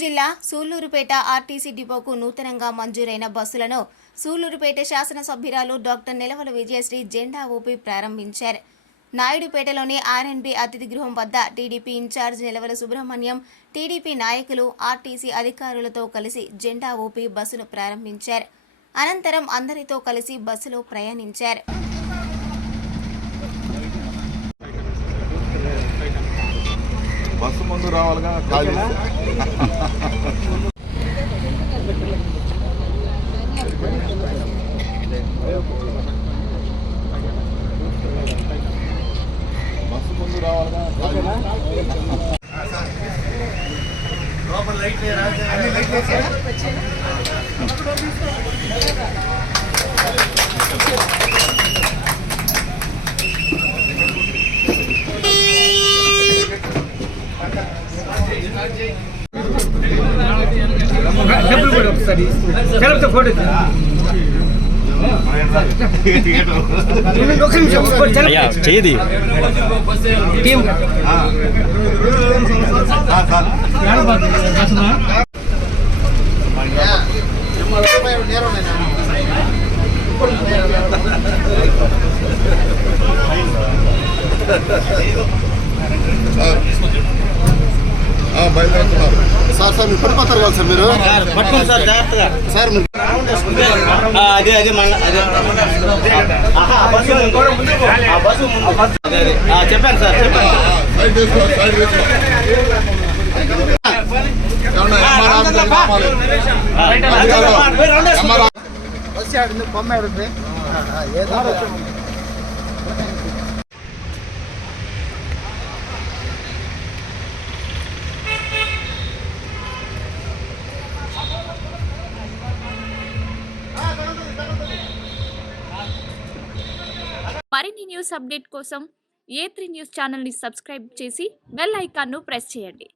జిల్లా సూళ్లూరుపేట ఆర్టీసీ డిపోకు నూతనంగా మంజూరైన బస్సులను సూళ్లూరుపేట శాసనసభ్యురాలు డాక్టర్ నిలవల విజయశ్రీ జెండా ఊపి ప్రారంభించారు. నాయుడుపేటలోని ఆర్ఎన్బి అతిథి గృహం వద్ద TDP incharge Nilavala Subrahmanyam, TDP నాయకులు, ఆర్టీసీ అధికారులతో కలిసి జెండా ఊపి బస్సును ప్రారంభించారు. అనంతరం అందరితో కలిసి బస్సులో ప్రయాణించారు. బస్సు ముందు రావాలిగా బస్సు ముందు రావాలిగా చేయది సార్ సార్ మీరు పడిపోతారు కదా సార్, మీరు పట్టుకోండి సార్ జాగ్రత్తగా సార్. అదే అదే చెప్పాను సార్ మరిన్ని న్యూస్ అప్డేట్ కోసం A3 న్యూస్ ఛానల్ని సబ్స్క్రైబ్ చేసి బెల్ ఐకాన్ను ప్రెస్ చేయండి.